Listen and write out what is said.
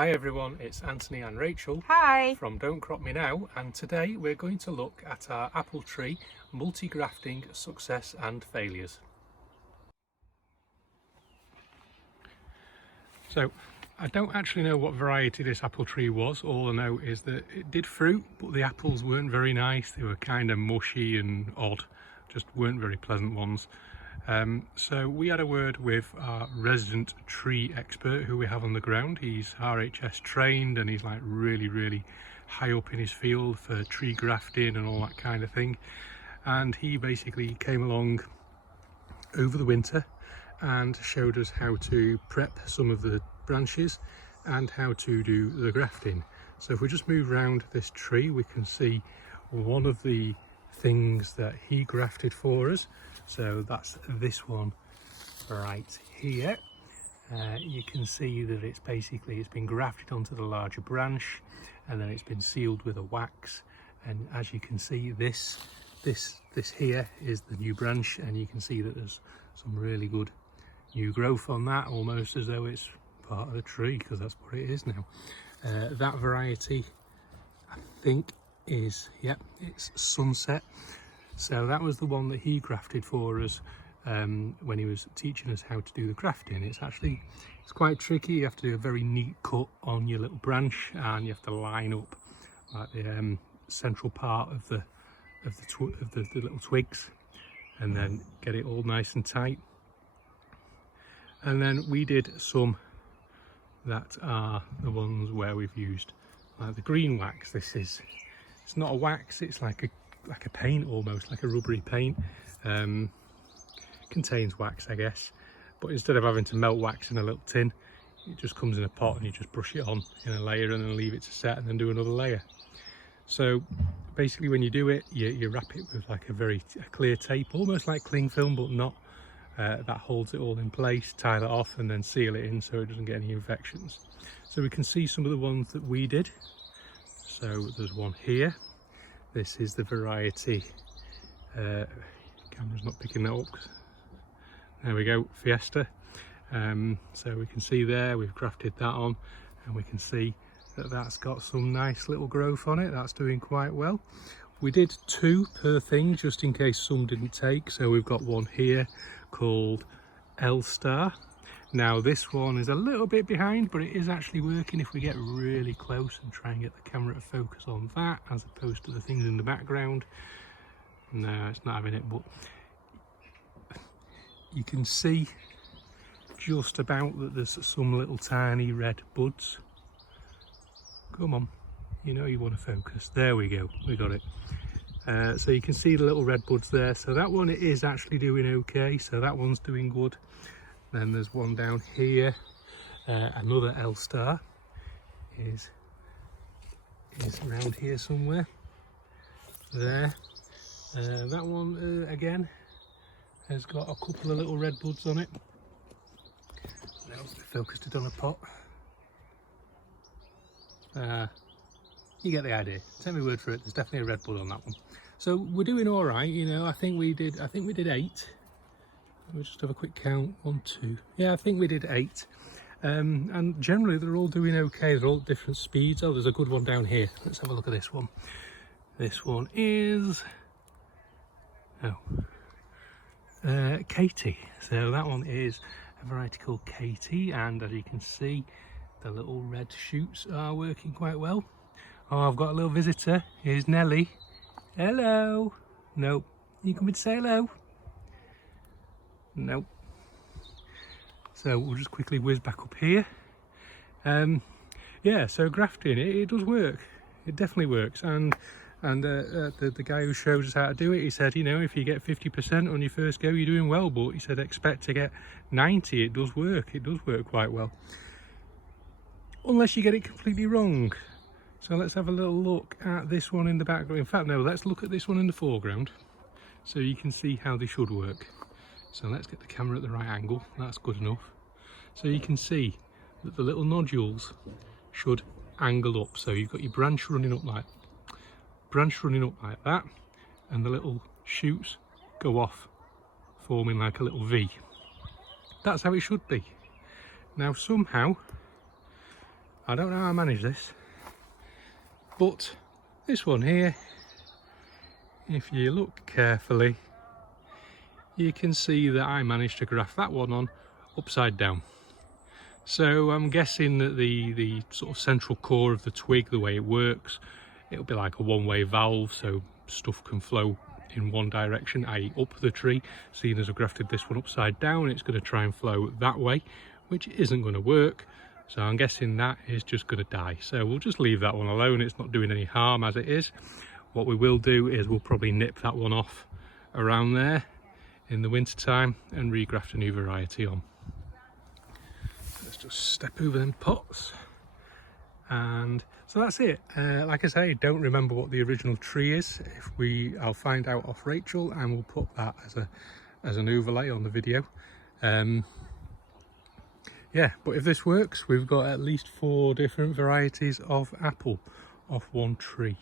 Hi everyone, it's Anthony and Rachel. Hi! From Don't Crop Me Now, and today we're going to look at our apple tree multi-grafting success and failures. So I don't actually know what variety this apple tree was. All I know is that it did fruit, but the apples weren't very nice. They were kind of mushy and odd, just weren't very pleasant ones. So we had a word with our resident tree expert who we have on the ground. He's RHS trained and he's like really high up in his field for tree grafting and all that kind of thing. And he basically came along over the winter and showed us how to prep some of the branches and how to do the grafting. So if we just move around this tree, we can see one of the things that he grafted for us. So that's this one right here. You can see that it's been grafted onto the larger branch and then it's been sealed with a wax, and as you can see this here is the new branch, and you can see that there's some really good new growth on that, almost as though it's part of the tree, because that's what it is now. That variety I think is, it's Sunset. So that was the one that he grafted for us when he was teaching us how to do the grafting. It's quite tricky. You have to do a very neat cut on your little branch, and you have to line up like the central part of the little twigs, and then get it all nice and tight. And then we did some that are the ones where we've used like the green wax. It's not a wax, it's like a paint, almost like a rubbery paint. Contains wax, I guess, but instead of having to melt wax in a little tin, it just comes in a pot and you just brush it on in a layer and then leave it to set and then do another layer. So basically when you do it, you wrap it with like a clear tape, almost like cling film, but not. That holds it all in place, tie that off and then seal it in so it doesn't get any infections. So we can see some of the ones that we did. So there's one here. This is the variety, camera's not picking that up. There we go, Fiesta. So we can see there, we've grafted that on, and we can see that that's got some nice little growth on it. That's doing quite well. We did 2 per thing, just in case some didn't take. So we've got one here called L-Star. Now this one is a little bit behind, but it is actually working if we get really close and try and get the camera to focus on that as opposed to the things in the background. No, it's not having it, but you can see just about that there's some little tiny red buds. Come on, you know you want to focus. There we go, we got it. So you can see the little red buds there. So that one is actually doing okay, so that one's doing good. Then there's one down here, another L-Star is around here somewhere. There, that one again has got a couple of little red buds on it. Now focused it on a pot. You get the idea. Take my word for it. There's definitely a red bud on that one. So we're doing all right, you know. I think we did 8. We'll just have a quick count. 1, 2. Yeah, I think we did 8. And generally they're all doing okay. They're all at different speeds. Oh, there's a good one down here. Let's have a look at this one. This one is Katie. So that one is a variety called Katie, and as you can see, the little red shoots are working quite well. Oh, I've got a little visitor. Here's Nelly. Hello. Nope. You coming to say hello? Nope. So we'll just quickly whiz back up here. Yeah, so grafting, it does work. It definitely works. And the guy who shows us how to do it, he said, you know, if you get 50% on your first go, you're doing well. But he said expect to get 90. It does work. It does work quite well. Unless you get it completely wrong. So let's have a little look at this one in the background. In fact, no, let's look at this one in the foreground so you can see how they should work. So let's get the camera at the right angle. That's good enough. So you can see that the little nodules should angle up. So you've got your branch running up like that, and the little shoots go off, forming like a little V. That's how it should be. Now somehow I don't know how I managed this, but this one here, if you look carefully, you can see that I managed to graft that one on upside down. So I'm guessing that the sort of central core of the twig, the way it works, it'll be like a one-way valve, so stuff can flow in one direction, i.e. up the tree. Seeing as I've grafted this one upside down, it's going to try and flow that way, which isn't going to work. So I'm guessing that is just going to die. So we'll just leave that one alone. It's not doing any harm as it is. What we will do is we'll probably nip that one off around there in the winter time and regraft a new variety on. Let's just step over them pots. And so that's it. Like I say, don't remember what the original tree is. I'll find out off Rachel and we'll put that as an overlay on the video. Yeah, but if this works, we've got at least 4 different varieties of apple off one tree.